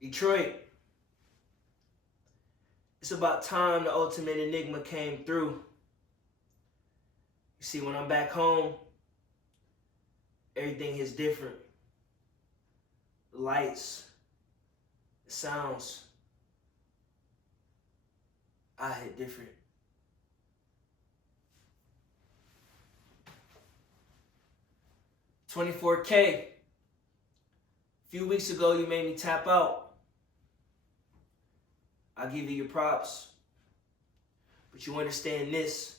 Detroit, it's about time the ultimate enigma came through. You see, when I'm back home, everything is different. The lights, the sounds, I hit different. $24K. A few weeks ago, you made me tap out. I'll give you your props. But you understand this.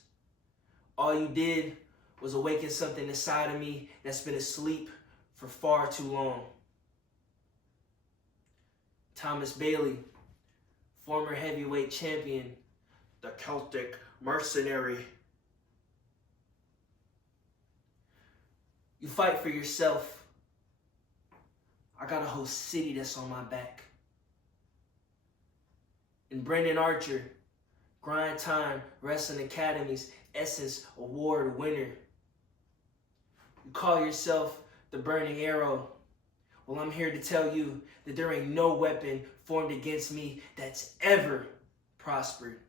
All you did was awaken something inside of me that's been asleep for far too long. Thomas Bailey, former heavyweight champion, the Celtic mercenary. You fight for yourself. I got a whole city that's on my back. And Brendan Archer, Grind Time Wrestling Academy's Essence Award winner. You call yourself the Burning Arrow. Well, I'm here to tell you that there ain't no weapon formed against me that's ever prospered.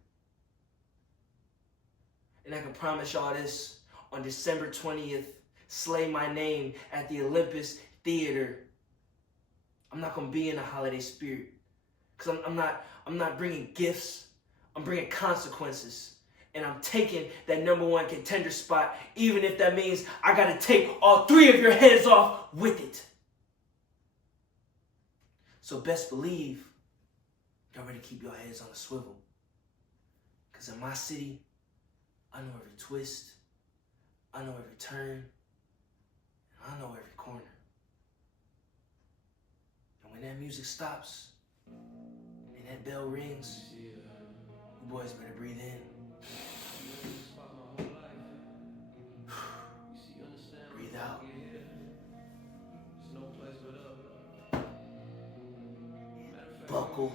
And I can promise y'all this, on December 20th, Sleigh my name at the Olympus Theater. I'm not going to be in a holiday spirit. Because I'm not bringing gifts. I'm bringing consequences. And I'm taking that #1 contender spot, even if that means I got to take all 3 of your heads off with it. So best believe, y'all ready to keep your heads on a swivel. Because in my city, I know every twist, I know every turn, and I know every corner. And when that music stops, and that bell rings, you boys better breathe in. Breathe out. Buckle